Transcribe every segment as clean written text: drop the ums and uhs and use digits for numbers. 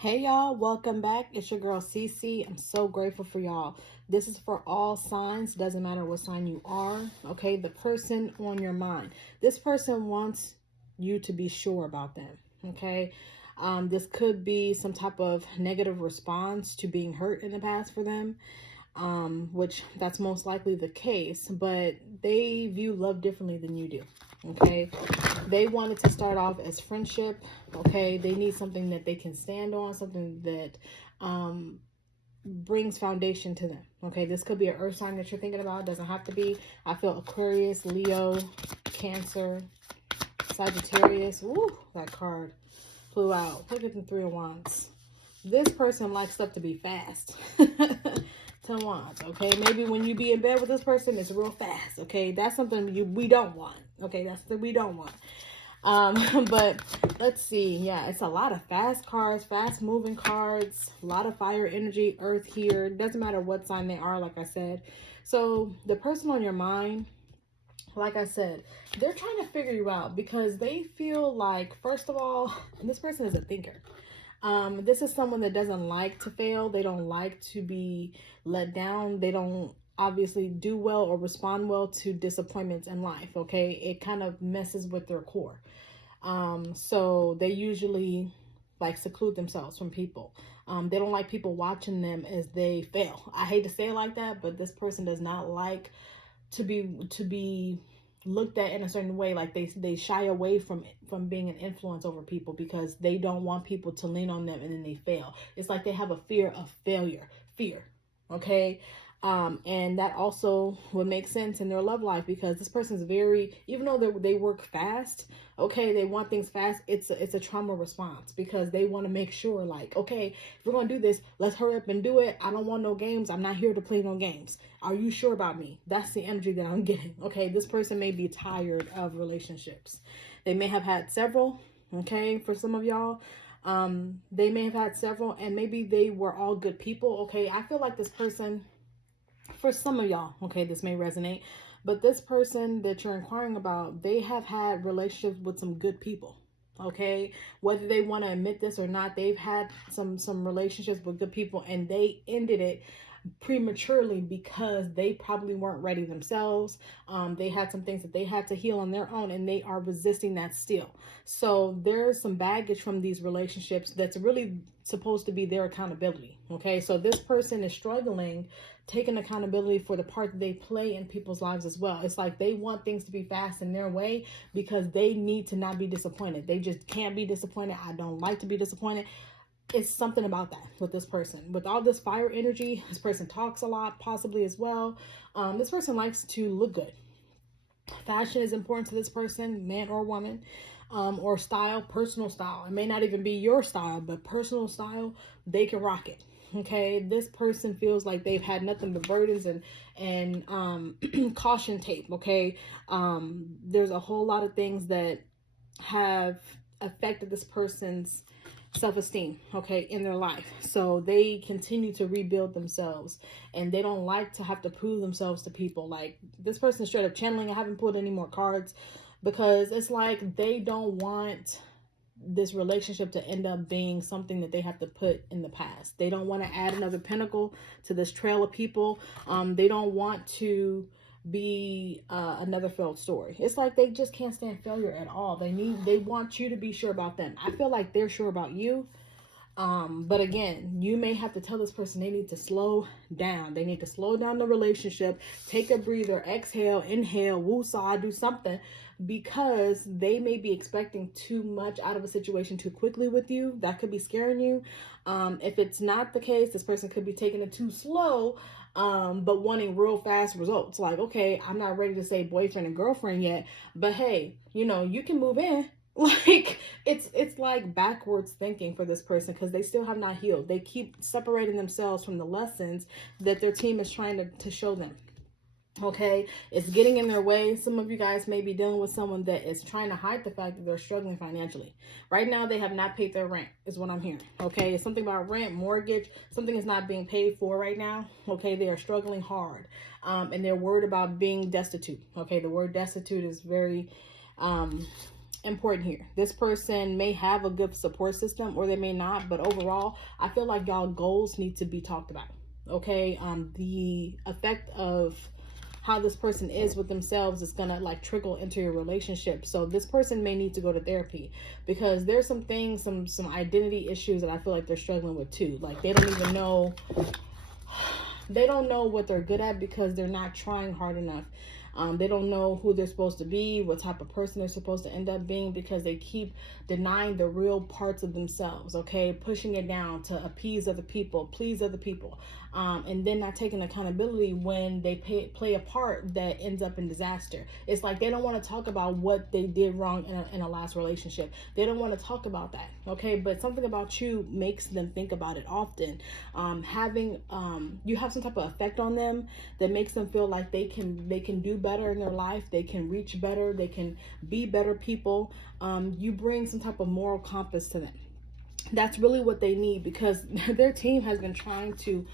Hey y'all, welcome back. It's your girl Cece. I'm so grateful for y'all. This is for all signs, doesn't matter what sign you are. Okay, the person on your mind. This person wants you to be sure about them. Okay, this could be some type of negative response to being hurt in the past for them, which that's most likely the case, but they view love differently than you do. Okay, they wanted to start off as friendship. Okay, they need something that they can stand on, something that brings foundation to them. Okay, this could be an earth sign that you're thinking about. It doesn't have to be. I feel Aquarius, Leo, Cancer, Sagittarius. Woo, that card flew out. Look at the Three of Wands. This person likes stuff to be fast. 10 Wands. Okay, maybe when you be in bed with this person, it's real fast. Okay, that's something we don't want. Okay, that's the we don't want. But let's see. Yeah, it's a lot of fast cards, fast moving cards, a lot of fire energy, earth here. It doesn't matter what sign they are, like I said. So the person on your mind, like I said, they're trying to figure you out because they feel like, first of all, this person is a thinker. This is someone that doesn't like to fail. They don't like to be let down. They don't obviously do well or respond well to disappointments in life. Okay, it kind of messes with their core. So they usually like seclude themselves from people. They don't like people watching them as they fail. I hate to say it like that, but this person does not like to be looked at in a certain way. Like they shy away from being an influence over people because they don't want people to lean on them and then they fail. It's like they have a fear of failure. Fear. Okay. And that also would make sense in their love life because this person's very, even though they work fast, okay, they want things fast. It's a trauma response because they want to make sure, like, okay, if we're gonna do this, let's hurry up and do it. I don't want no games. I'm not here to play no games. Are you sure about me? That's the energy that I'm getting. Okay, this person may be tired of relationships. They may have had several. Okay, for some of y'all, they may have had several, and maybe they were all good people. Okay, I feel like this person, for some of y'all, okay, this may resonate, but this person that you're inquiring about, they have had relationships with some good people. Okay, whether they want to admit this or not, they've had some relationships with good people and they ended it prematurely because they probably weren't ready themselves. They had some things that they had to heal on their own and they are resisting that still. So there's some baggage from these relationships that's really supposed to be their accountability. Okay, so this person is struggling taking accountability for the part that they play in people's lives as well. It's like they want things to be fast in their way because they need to not be disappointed. They just can't be disappointed. I don't like to be disappointed. It's something about that with this person. With all this fire energy, this person talks a lot, possibly as well. This person likes to look good. Fashion is important to this person, man or woman, or style, personal style. It may not even be your style, but personal style, they can rock it. Okay, this person feels like they've had nothing but burdens and caution tape. Okay, there's a whole lot of things that have affected this person's self-esteem, okay, in their life. So they continue to rebuild themselves and they don't like to have to prove themselves to people. Like this person straight up channeling. I haven't pulled any more cards because it's like they don't want this relationship to end up being something that they have to put in the past. They don't want to add another pinnacle to this trail of people. They don't want to be another failed story. It's like they just can't stand failure at all. They want you to be sure about them. I feel like they're sure about you. But again, you may have to tell this person they need to slow down. They need to slow down the relationship, take a breather, exhale, inhale, woosah, do something, because they may be expecting too much out of a situation too quickly with you. That could be scaring you. If it's not the case, this person could be taking it too slow, but wanting real fast results. Like, okay, I'm not ready to say boyfriend and girlfriend yet, but hey, you can move in. Like it's like backwards thinking for this person because they still have not healed. They keep separating themselves from the lessons that their team is trying to show them. Okay, it's getting in their way. Some of you guys may be dealing with someone that is trying to hide the fact that they're struggling financially. Right now, they have not paid their rent, is what I'm hearing. Okay, it's something about rent, mortgage, something is not being paid for right now. Okay, they are struggling hard, and they're worried about being destitute. Okay, the word destitute is very important here. This person may have a good support system or they may not, but overall, I feel like y'all goals need to be talked about. Okay, the effect of how this person is with themselves is gonna like trickle into your relationship. So this person may need to go to therapy because there's some things, some identity issues that I feel like they're struggling with too. Like they don't even know, they don't know what they're good at because they're not trying hard enough. They don't know who they're supposed to be, what type of person they're supposed to end up being, because they keep denying the real parts of themselves, okay? Pushing it down to appease other people, please other people, and then not taking accountability when they play a part that ends up in disaster. It's like they don't want to talk about what they did wrong in a last relationship. They don't want to talk about that, okay? But something about you makes them think about it often. You have some type of effect on them that makes them feel like they can do better in their life, they can reach better, they can be better people. You bring some type of moral compass to them. That's really what they need, because their team has been trying to,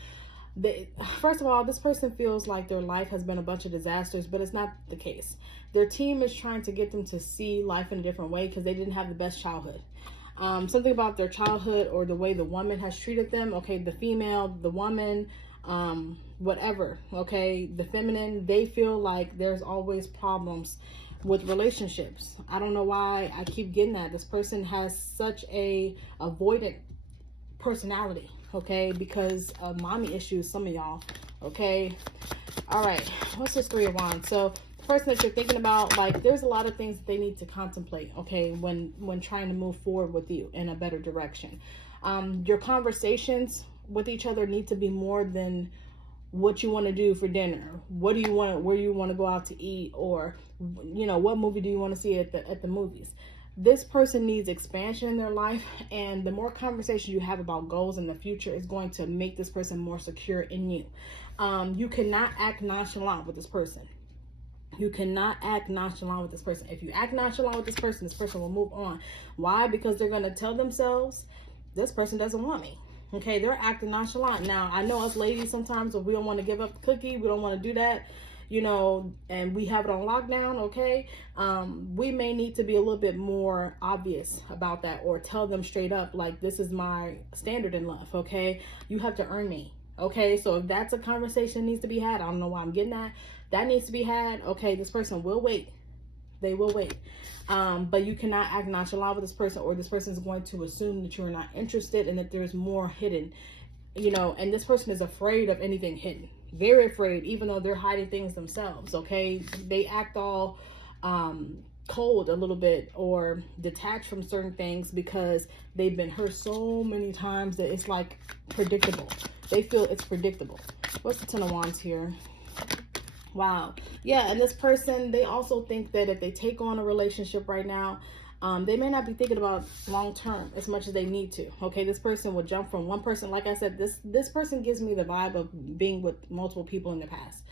first of all, this person feels like their life has been a bunch of disasters, but it's not the case. Their team is trying to get them to see life in a different way because they didn't have the best childhood. Something about their childhood or the way the woman has treated them, okay, the female, the woman, whatever, okay, the feminine, they feel like there's always problems with relationships. I don't know why I keep getting that. This person has such a avoidant personality, okay, because of mommy issues, some of y'all, okay. All right, what's this Three of Wands? So the person that you're thinking about, like, there's a lot of things that they need to contemplate, okay, when trying to move forward with you in a better direction. Your conversations with each other need to be more than what you want to do for dinner, what do you want, where you want to go out to eat, or you know, what movie do you want to see at the movies. This person needs expansion in their life, and the more conversation you have about goals in the future is going to make this person more secure in you. You cannot act nonchalant with this person. You cannot act nonchalant with this person. If you act nonchalant with this person will move on. Why? Because they're going to tell themselves, this person doesn't want me. Okay, they're acting nonchalant. Now, I know us ladies sometimes, if we don't want to give up the cookie, we don't want to do that, you know, and we have it on lockdown, okay, we may need to be a little bit more obvious about that, or tell them straight up, like, this is my standard in love, okay? You have to earn me, okay? So if that's a conversation that needs to be had, I don't know why I'm getting that needs to be had, okay? This person will wait. They will wait. But you cannot act nonchalant with this person, or this person is going to assume that you're not interested and that there's more hidden, you know, and this person is afraid of anything hidden. Very afraid, even though they're hiding things themselves, okay? They act all cold a little bit, or detached from certain things because they've been hurt so many times that it's like predictable. They feel it's predictable. What's the Ten of Wands here? Wow. Yeah, and this person, they also think that if they take on a relationship right now, they may not be thinking about long term as much as they need to. Okay, this person will jump from one person. Like I said, this person gives me the vibe of being with multiple people in the past.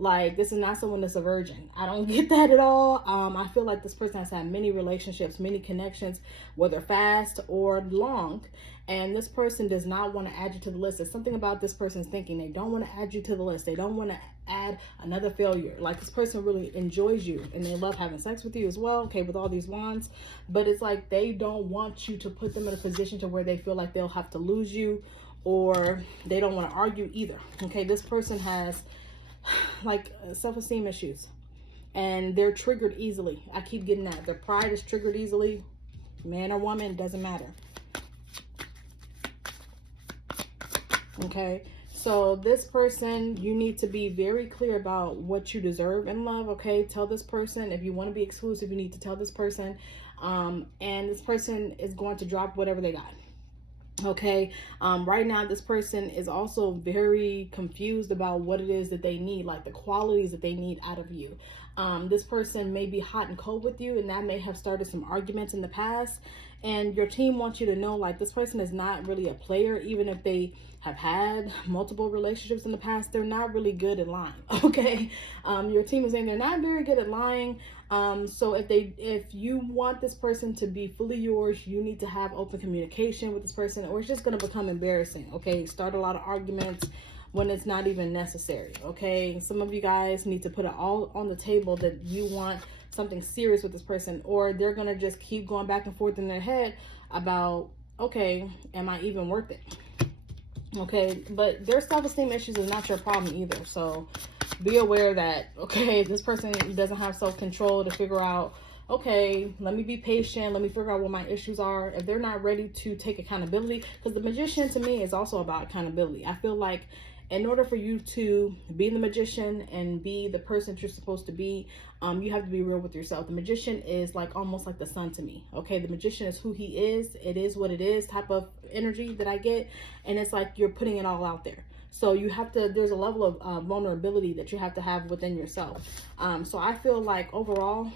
Like, this is not someone that's a virgin. I don't get that at all. I feel like this person has had many relationships, many connections, whether fast or long. And this person does not want to add you to the list. There's something about this person's thinking. They don't want to add you to the list. They don't want to add another failure. Like, this person really enjoys you and they love having sex with you as well, okay, with all these wands. But it's like they don't want you to put them in a position to where they feel like they'll have to lose you, or they don't want to argue either. Okay, this person has like self-esteem issues, and they're triggered easily. I keep getting that. Their pride is triggered easily. Man or woman, doesn't matter. Okay, so this person, you need to be very clear about what you deserve in love. Okay, tell this person. If you want to be exclusive, you need to tell this person, and this person is going to drop whatever they got. Okay, right now this person is also very confused about what it is that they need, like the qualities that they need out of you. This person may be hot and cold with you, and that may have started some arguments in the past. And your team wants you to know, like, this person is not really a player. Even if they have had multiple relationships in the past, they're not really good at lying. Okay, your team is saying they're not very good at lying. So if you want this person to be fully yours, you need to have open communication with this person, or it's just going to become embarrassing. Okay, start a lot of arguments when it's not even necessary. Okay, some of you guys need to put it all on the table that you want something serious with this person, or they're going to just keep going back and forth in their head about, okay, am I even worth it? Okay, but their self-esteem issues is not your problem either. So be aware that, okay, this person doesn't have self-control to figure out, okay, let me be patient, let me figure out what my issues are. If they're not ready to take accountability, because the magician to me is also about accountability. I feel like in order for you to be the magician and be the person that you're supposed to be, you have to be real with yourself. The magician is like almost like the sun to me. Okay, the magician is who he is. It is what it is type of energy that I get. And it's like you're putting it all out there. So you have to, there's a level of vulnerability that you have to have within yourself. So I feel like overall,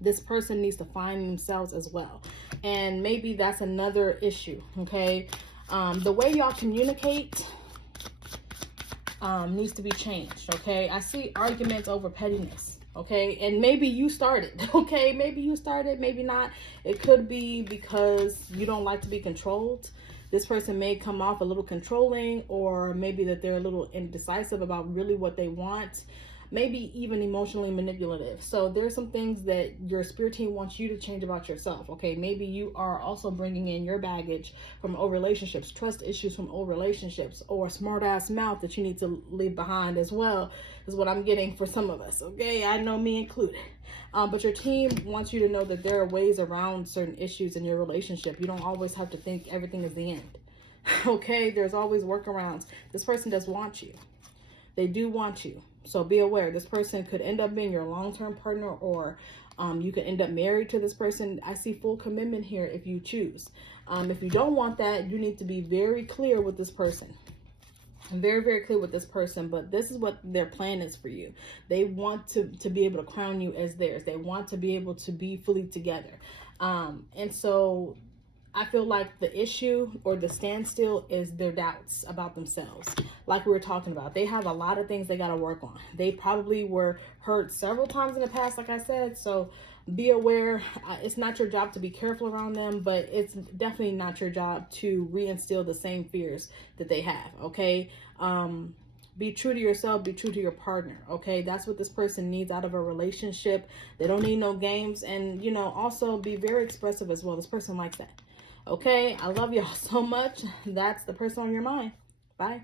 this person needs to find themselves as well. And maybe that's another issue, okay? The way y'all communicate needs to be changed, okay? I see arguments over pettiness, okay? And maybe you started, okay? Maybe you started, maybe not. It could be because you don't like to be controlled. This person may come off a little controlling, or maybe that they're a little indecisive about really what they want. Maybe even emotionally manipulative. So there's some things that your spirit team wants you to change about yourself. Okay, maybe you are also bringing in your baggage from old relationships, trust issues from old relationships, or a smart ass mouth that you need to leave behind as well, is what I'm getting for some of us. Okay, I know me included. But your team wants you to know that there are ways around certain issues in your relationship. You don't always have to think everything is the end. Okay, there's always workarounds. This person does want you. They do want you. So be aware, this person could end up being your long-term partner, or you could end up married to this person. I see full commitment here if you choose. If you don't want that, you need to be very clear with this person. Very, very clear with this person, but this is what their plan is for you. They want to be able to crown you as theirs. They want to be able to be fully together. And so I feel like the issue or the standstill is their doubts about themselves. Like we were talking about, they have a lot of things they got to work on. They probably were hurt several times in the past, like I said. So be aware. It's not your job to be careful around them, but it's definitely not your job to reinstill the same fears that they have. Okay. Be true to yourself, be true to your partner, okay? That's what this person needs out of a relationship. They don't need no games. And, you know, also be very expressive as well. This person likes that. Okay, I love y'all so much. That's the person on your mind. Bye.